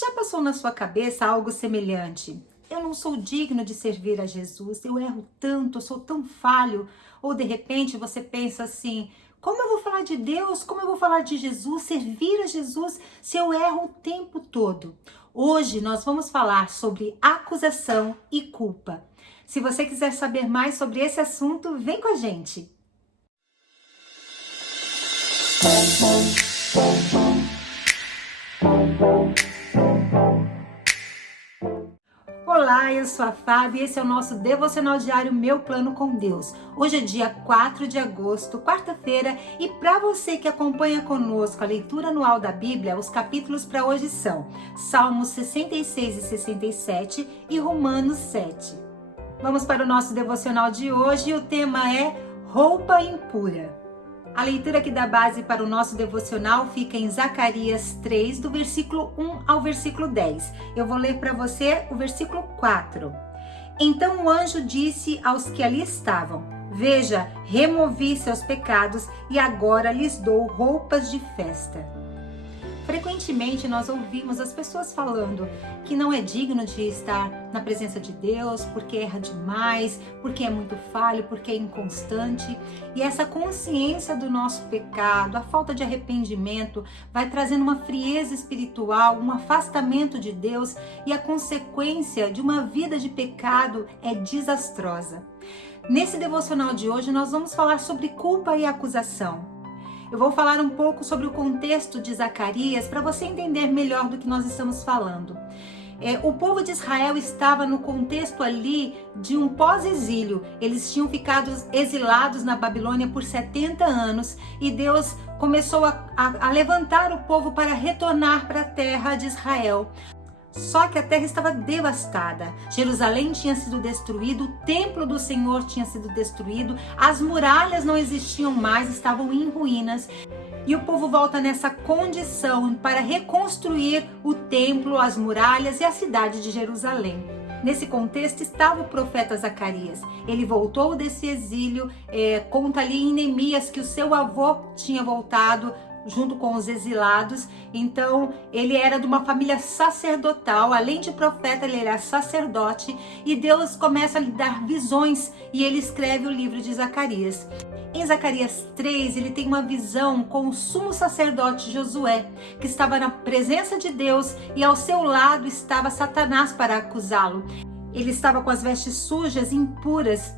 Já passou na sua cabeça algo semelhante? Eu não sou digno de servir a Jesus, eu erro tanto, eu sou tão falho. Ou de repente você pensa assim: como eu vou falar de Deus, como eu vou falar de Jesus, servir a Jesus, se eu erro o tempo todo? Hoje nós vamos falar sobre acusação e culpa. Se você quiser saber mais sobre esse assunto, vem com a gente! Olá, eu sou a Fábio e esse é o nosso devocional diário Meu Plano com Deus. Hoje é dia 4 de agosto, quarta-feira, e para você que acompanha conosco a leitura anual da Bíblia, os capítulos para hoje são Salmos 66 e 67 e Romanos 7. Vamos para o nosso devocional de hoje e o tema é roupa impura. A leitura que dá base para o nosso devocional fica em Zacarias 3, do versículo 1 ao versículo 10. Eu vou ler para você o versículo 4. Então o anjo disse aos que ali estavam: Veja, removi seus pecados e agora lhes dou roupas de festa. Frequentemente nós ouvimos as pessoas falando que não é digno de estar na presença de Deus porque erra demais, porque é muito falho, porque é inconstante. E essa consciência do nosso pecado, a falta de arrependimento, vai trazendo uma frieza espiritual, um afastamento de Deus, e a consequência de uma vida de pecado é desastrosa. Nesse devocional de hoje nós vamos falar sobre culpa e acusação. Eu vou falar um pouco sobre o contexto de Zacarias para você entender melhor do que nós estamos falando. O povo de Israel estava no contexto ali de um pós-exílio. Eles tinham ficado exilados na Babilônia por 70 anos e Deus começou a levantar o povo para retornar para a terra de Israel. Só que a terra estava devastada. Jerusalém tinha sido destruído, o templo do Senhor tinha sido destruído, as muralhas não existiam mais, estavam em ruínas. E o povo volta nessa condição para reconstruir o templo, as muralhas e a cidade de Jerusalém. Nesse contexto estava o profeta Zacarias. Ele voltou desse exílio, conta ali em Neemias que o seu avô tinha voltado junto com os exilados. Então ele era de uma família sacerdotal, além de profeta ele era sacerdote, e Deus começa a lhe dar visões e ele escreve o livro de Zacarias. Em Zacarias 3 ele tem uma visão com o sumo sacerdote Josué, que estava na presença de Deus e ao seu lado estava Satanás para acusá-lo. Ele estava com as vestes sujas, impuras,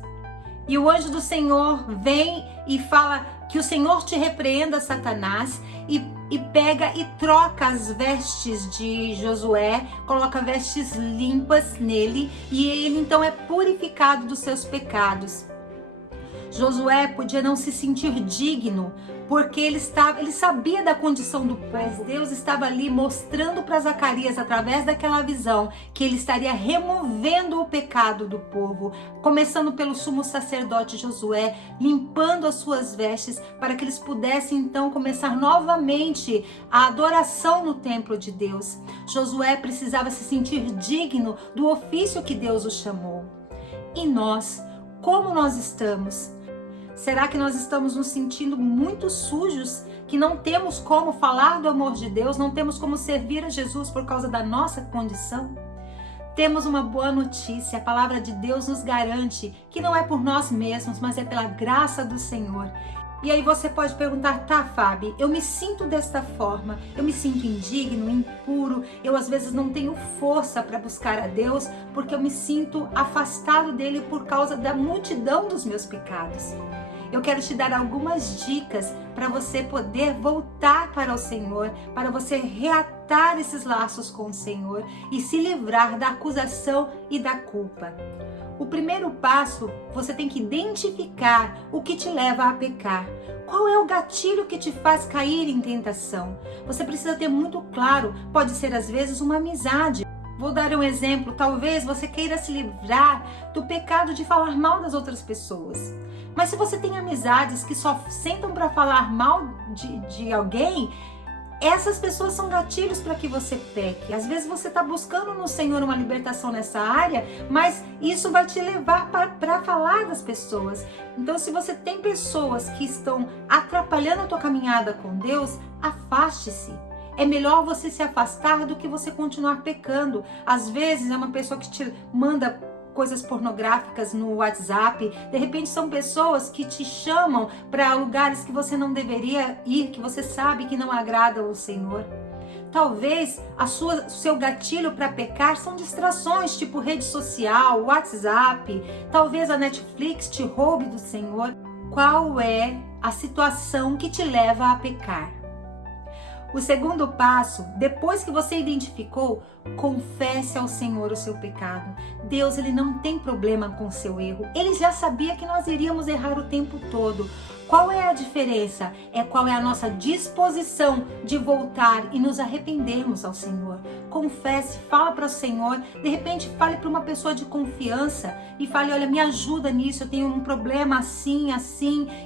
e o anjo do Senhor vem e fala que o Senhor te repreenda, Satanás, e pega e troca as vestes de Josué, coloca vestes limpas nele, e ele então é purificado dos seus pecados. Josué podia não se sentir digno, porque ele sabia da condição do povo, mas Deus estava ali mostrando para Zacarias, através daquela visão, que ele estaria removendo o pecado do povo, começando pelo sumo sacerdote Josué, limpando as suas vestes, para que eles pudessem então começar novamente a adoração no templo de Deus. Josué precisava se sentir digno do ofício que Deus o chamou. E nós, como nós estamos? Será que nós estamos nos sentindo muito sujos, que não temos como falar do amor de Deus, não temos como servir a Jesus por causa da nossa condição? Temos uma boa notícia, a palavra de Deus nos garante que não é por nós mesmos, mas é pela graça do Senhor. E aí você pode perguntar: tá, Fábio, eu me sinto desta forma, eu me sinto indigno, impuro, eu às vezes não tenho força para buscar a Deus, porque eu me sinto afastado dele por causa da multidão dos meus pecados. Eu quero te dar algumas dicas para você poder voltar para o Senhor, para você reatar esses laços com o Senhor e se livrar da acusação e da culpa. O primeiro passo, você tem que identificar o que te leva a pecar. Qual é o gatilho que te faz cair em tentação? Você precisa ter muito claro, pode ser às vezes uma amizade. Vou dar um exemplo, talvez você queira se livrar do pecado de falar mal das outras pessoas. Mas se você tem amizades que só sentam para falar mal de alguém, essas pessoas são gatilhos para que você peque. Às vezes você está buscando no Senhor uma libertação nessa área, mas isso vai te levar para falar das pessoas. Então, se você tem pessoas que estão atrapalhando a tua caminhada com Deus, afaste-se. É melhor você se afastar do que você continuar pecando. Às vezes é uma pessoa que te manda coisas pornográficas no WhatsApp. De repente são pessoas que te chamam para lugares que você não deveria ir, que você sabe que não agradam ao Senhor. Talvez o seu gatilho para pecar são distrações, tipo rede social, WhatsApp. Talvez a Netflix te roube do Senhor. Qual é a situação que te leva a pecar? O segundo passo, depois que você identificou, confesse ao Senhor o seu pecado. Deus, ele não tem problema com o seu erro. Ele já sabia que nós iríamos errar o tempo todo. Qual é a diferença? Qual é a nossa disposição de voltar e nos arrependermos ao Senhor. Confesse, fala para o Senhor, de repente fale para uma pessoa de confiança e fale, olha, me ajuda nisso, eu tenho um problema assim,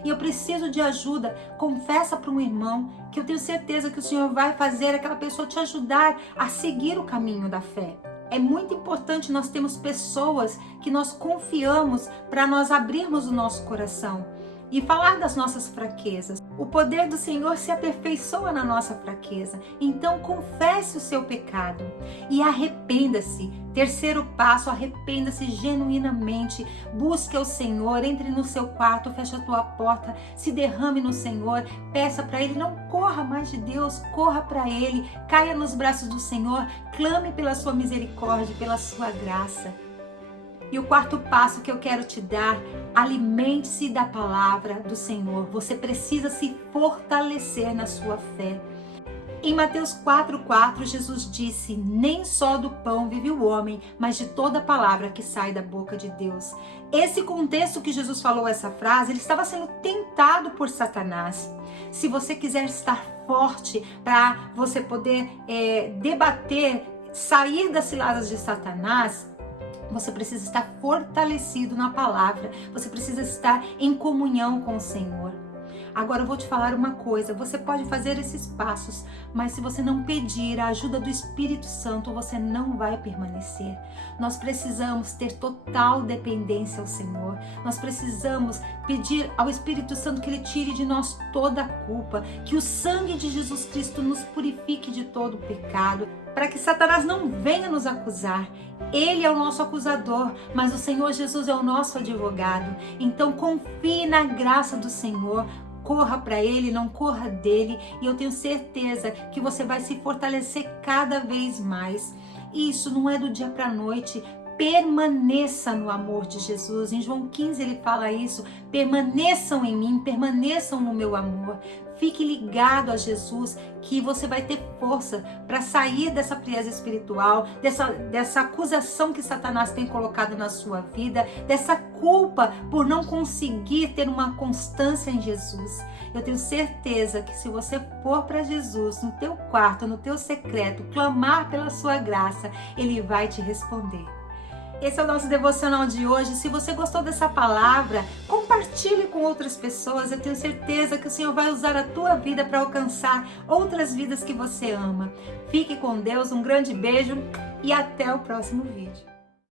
e eu preciso de ajuda. Confessa para um irmão, que eu tenho certeza que o Senhor vai fazer aquela pessoa te ajudar a seguir o caminho da fé. É muito importante nós termos pessoas que nós confiamos para nós abrirmos o nosso coração e falar das nossas fraquezas. O poder do Senhor se aperfeiçoa na nossa fraqueza. Então confesse o seu pecado e arrependa-se. Terceiro passo, arrependa-se genuinamente. Busque ao Senhor, entre no seu quarto, feche a tua porta, se derrame no Senhor, peça para Ele, não corra mais de Deus, corra para Ele, caia nos braços do Senhor, clame pela sua misericórdia, pela sua graça. E o quarto passo que eu quero te dar, alimente-se da palavra do Senhor. Você precisa se fortalecer na sua fé. Em Mateus 4,4, Jesus disse, nem só do pão vive o homem, mas de toda palavra que sai da boca de Deus. Esse contexto que Jesus falou essa frase, ele estava sendo tentado por Satanás. Se você quiser estar forte para você poder debater, sair das ciladas de Satanás, você precisa estar fortalecido na palavra. Você precisa estar em comunhão com o Senhor. Agora eu vou te falar uma coisa, você pode fazer esses passos, mas se você não pedir a ajuda do Espírito Santo, você não vai permanecer. Nós precisamos ter total dependência ao Senhor. Nós precisamos pedir ao Espírito Santo que Ele tire de nós toda a culpa, que o sangue de Jesus Cristo nos purifique de todo o pecado, para que Satanás não venha nos acusar. Ele é o nosso acusador, mas o Senhor Jesus é o nosso advogado. Então confie na graça do Senhor, corra para Ele, não corra dele, e eu tenho certeza que você vai se fortalecer cada vez mais. Isso não é do dia para a noite. Permaneça no amor de Jesus. Em João 15 ele fala isso, permaneçam em mim, permaneçam no meu amor. Fique ligado a Jesus, que você vai ter força para sair dessa frieza espiritual, dessa acusação que Satanás tem colocado na sua vida, dessa culpa por não conseguir ter uma constância em Jesus. Eu tenho certeza que se você for para Jesus, no teu quarto, no teu secreto, clamar pela sua graça, Ele vai te responder. Esse é o nosso devocional de hoje. Se você gostou dessa palavra, compartilhe com outras pessoas. Eu tenho certeza que o Senhor vai usar a tua vida para alcançar outras vidas que você ama. Fique com Deus, um grande beijo e até o próximo vídeo.